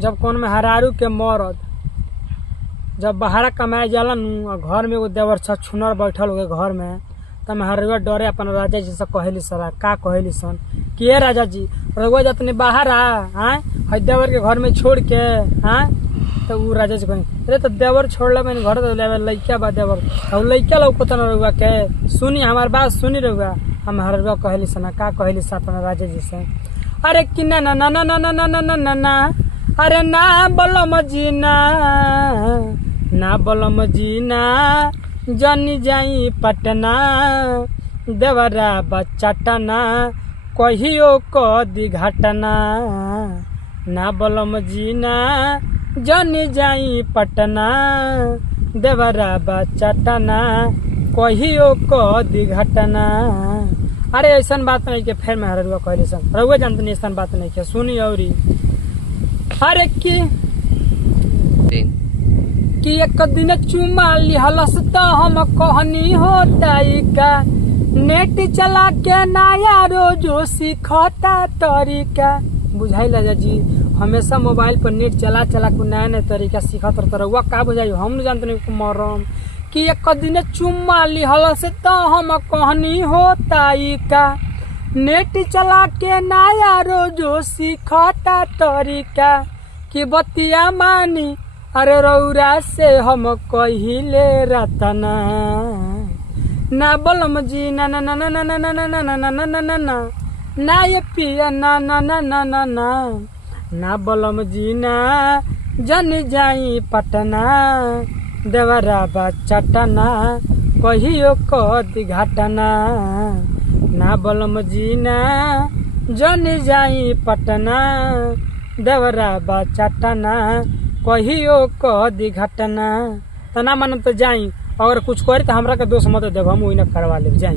जब कौन में हरारू के मरद जब बाहर कमाए जाला घर में वो देवर छछुनर बैठल हो घर में तब हरुआ डरे अपन राजा जी से कहली सर का कहली सन कि राजा जी रउआ जतने बाहर आ देवर के घर में छोड़ के तो वो राजा जी कही अरे तो देवर छोड़ला मैंने घर तो लइका बा देवर और लइका लौकत न रउआ के सुनी हमार बात सुनी रउआ हम हरुआ कहली सन का कहली सन अपन राजा जी से अरे कि ना ना ना ना ना ना ना ना ना ना अरे ना बलम जी ना बलम जी ना जानी जाई पटना देवरा बचटना कहियो क दी घटना ना बलम जी ना जानी जाई पटना देवरा बचटना कहियो क दी घटना। अरे ऐसा बात नहीं के फिर मैं हरुआ कहली सन रउआ जानते नहीं ऐसा बात नहीं के सुनी औरी अरे कि एक दिन चुमा लिहलस तो हम कहनी होता का नेट चला के नया रोजो सीखता तरीका बुझाई राजा जी हमेशा मोबाइल पर नेट चला के नया नया तरीका सीखत रहुआ का बुझाई हम नहीं जानते नहीं मरम कि एक दिन चुम्मा लिहलस तो हम कहनी होता का नेट चला के नया रोजो सीखता तरीका कि बतिया मानी अरे रौरा से हम कहिले रतना ना बलम जी ना ना ना ना ना ना ना ना ना ना ना ना ना ना ना ये पिया ना ना ना ना ना ना ना बलम जी ना जन जाई पटना देवरा बचटना कहियो क दी घटना ना बलम जी ना जन जाई पटना देवरा बचटना कहियो क दी घटना। तो ना मानम तो जाई अगर कुछ करी तो हमरा के दोष मत देव हम वही करवा ले जाई।